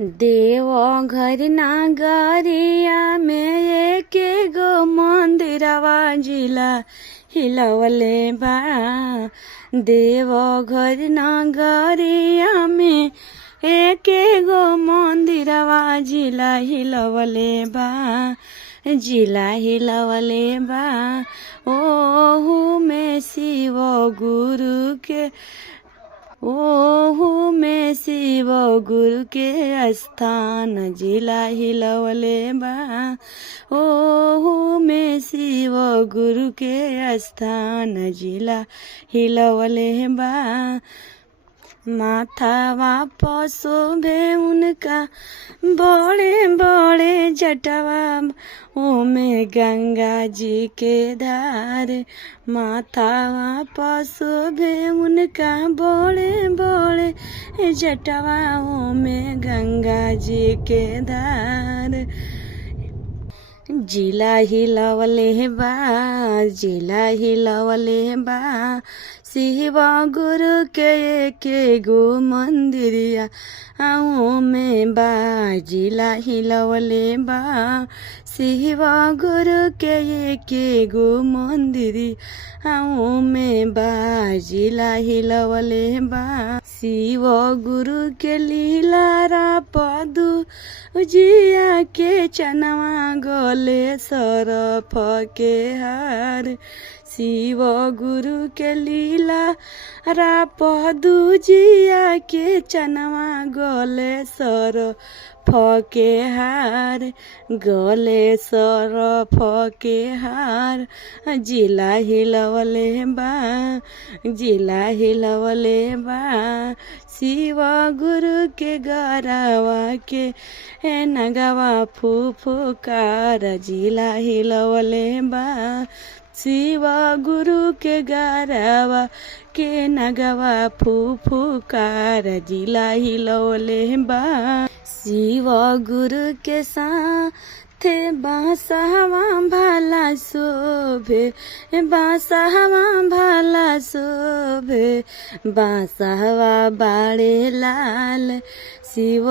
देवघर नगरिया में एके गो मंदिरवा जिला हिलवले बा। देवघर नगरिया में एके गो मंदिरवा जिला हिलवले बा। जिला हिलवले बा। ओहू में शिव गुरु के शिव गुरु के स्थान जिला हिलवले बा। ओहू में शिव गुरु के स्थान जिला हिलवले बा। माथावा पर शोभे उनका बड़े बड़े जटवा, ओमे गंगा जी के धार। माथावा पर शोभे उनका बड़े बड़े जटवा, ओमे गंगा जी के धार। जिला हिलवले बा। जिला हिलवले बा। शिव गुरु के एके गो मंदिरिया में बा। जिला हिलवले बा। शिव गुरु के एके गो मंदिरिया में बा। जिला हिलवले बा। शिव गुरु के लीला पदू जिया के चनवा गले सरफ के हार। शिव गुरु के लीला पदू जिया के चनवा गले सरफ के हार। गले सरफ के हार। जिला हिलवले बा। जिला हिलवले बा। शिव गुरु के गरावा के नगवा फुफुकार। जिला हिलवले बा। शिव गुरु के गरावा के नगवा फुफुकार। जिला हिलवले बा। शिव गुरु के साथे बांसहवा भाला शोभे। बांसहवा भाला शोभे। बांसहवा बाड़े लाल। शिव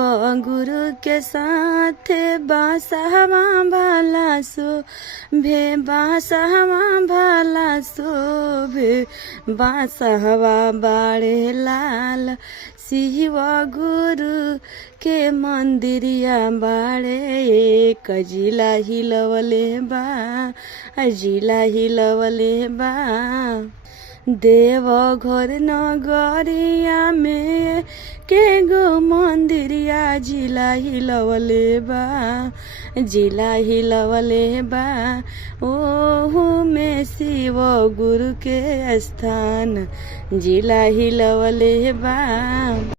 गुरु के साथे बांसहवा भाला शोभे। बांसहवा भाला शोभे। बांसहवा बाड़े लाल। शिव गुरु के मंदिरिया बाड़े एक। जिला हिलवले बा। जिला हिलवले बा। देवघर नगरिया में के गो मंदिरिया जिला हिलवले बा। जिला हिलवले बा। ओहू में शिव गुरु के स्थान जिला हिलवले बा।